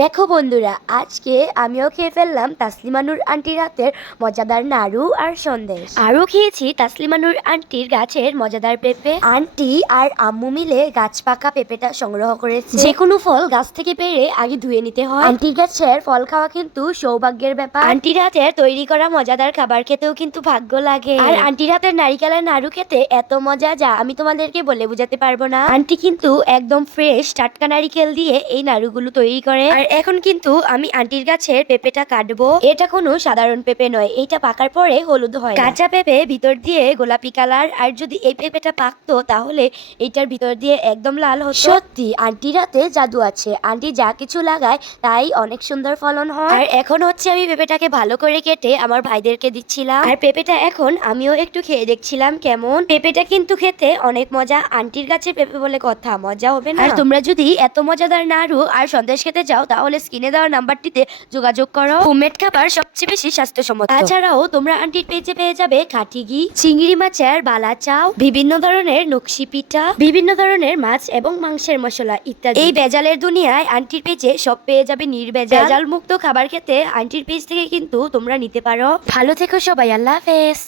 দেখো বন্ধুরা আজকে আমিও খেয়ে ফেললাম তাসলিমানুর আন্টির হাতের মজাদার নাড়ু আর সন্দেশ। আরও খেয়েছি তাসলিমানুর আন্টির গাছের মজাদার পেঁপে। আন্টি আর আম্মু মিলে গাছ পাকা পেঁপেটা সংগ্রহ করেছে। যে কোনো ফল গাছ থেকে পেরে আগে ধুয়ে নিতে হয়। আন্টির গাছের ফল খাওয়া কিন্তু সৌভাগ্যের ব্যাপার। আন্টির হাতের তৈরি করা মজাদার খাবার খেতেও কিন্তু ভাগ্য লাগে। আর আন্টির হাতের নারিকেলের নাড়ু খেতে এত মজা যা আমি তোমাদেরকে বলে বোঝাতে পারব না। আন্টি কিন্তু একদম ফ্রেশ টাটকা নারিকেল দিয়ে এই নাড়ুগুলো তৈরি করে। আর এখন কিন্তু আমি আন্টির গাছের পেঁপেটা কাটবো। এটা কোনো সাধারণ পেঁপে নয় এইটা পাকার পরে হলুদ হয় কাঁচা পেঁপে ভিতর দিয়ে গোলাপি কালার, আর যদি এই পেঁপেটা পাকতো তাহলে এটার ভিতর দিয়ে একদম লাল হতো। সত্যি, আন্টির হাতে জাদু আছে। আন্টি যা কিছু লাগায়, তাই অনেক সুন্দর ফলন হয়। আর এখন হচ্ছে আমি পেঁপেটাকে ভালো করে কেটে আমার ভাইদেরকে দিচ্ছিলাম। আর পেঁপেটা এখন আমিও একটু খেয়ে দেখছিলাম কেমন। পেঁপেটা কিন্তু খেতে অনেক মজা। আন্টির গাছের পেঁপে বলে কথা, মজা হবে না। আর তোমরা যদি এত মজাদার নাড়ু আর সন্দেশ খেতে চাও তাহলে স্ক্রিনে দেওয়া নাম্বারটিতে যোগাযোগ করো। হোমমেড খাবার সবচেয়ে বেশি স্বাস্থ্যসম্মত। তাছাড়াও তোমরা আন্টির পেজে পেয়ে যাবে কাঠি ঘি, চিংড়ি মাছের বালা চাও, বিভিন্ন ধরনের নকশি পিঠা, বিভিন্ন ধরনের মাছ এবং মাংসের মশলা ইত্যাদি। এই বেজালের দুনিয়ায় আন্টির পেজে সব পেয়ে যাবে নির্বেজাল বেজাল মুক্ত খাবার খেতে আন্টির পেজ থেকে কিন্তু তোমরা নিতে পারো। ভালো থেকো সবাই, আল্লাহ হাফেজ।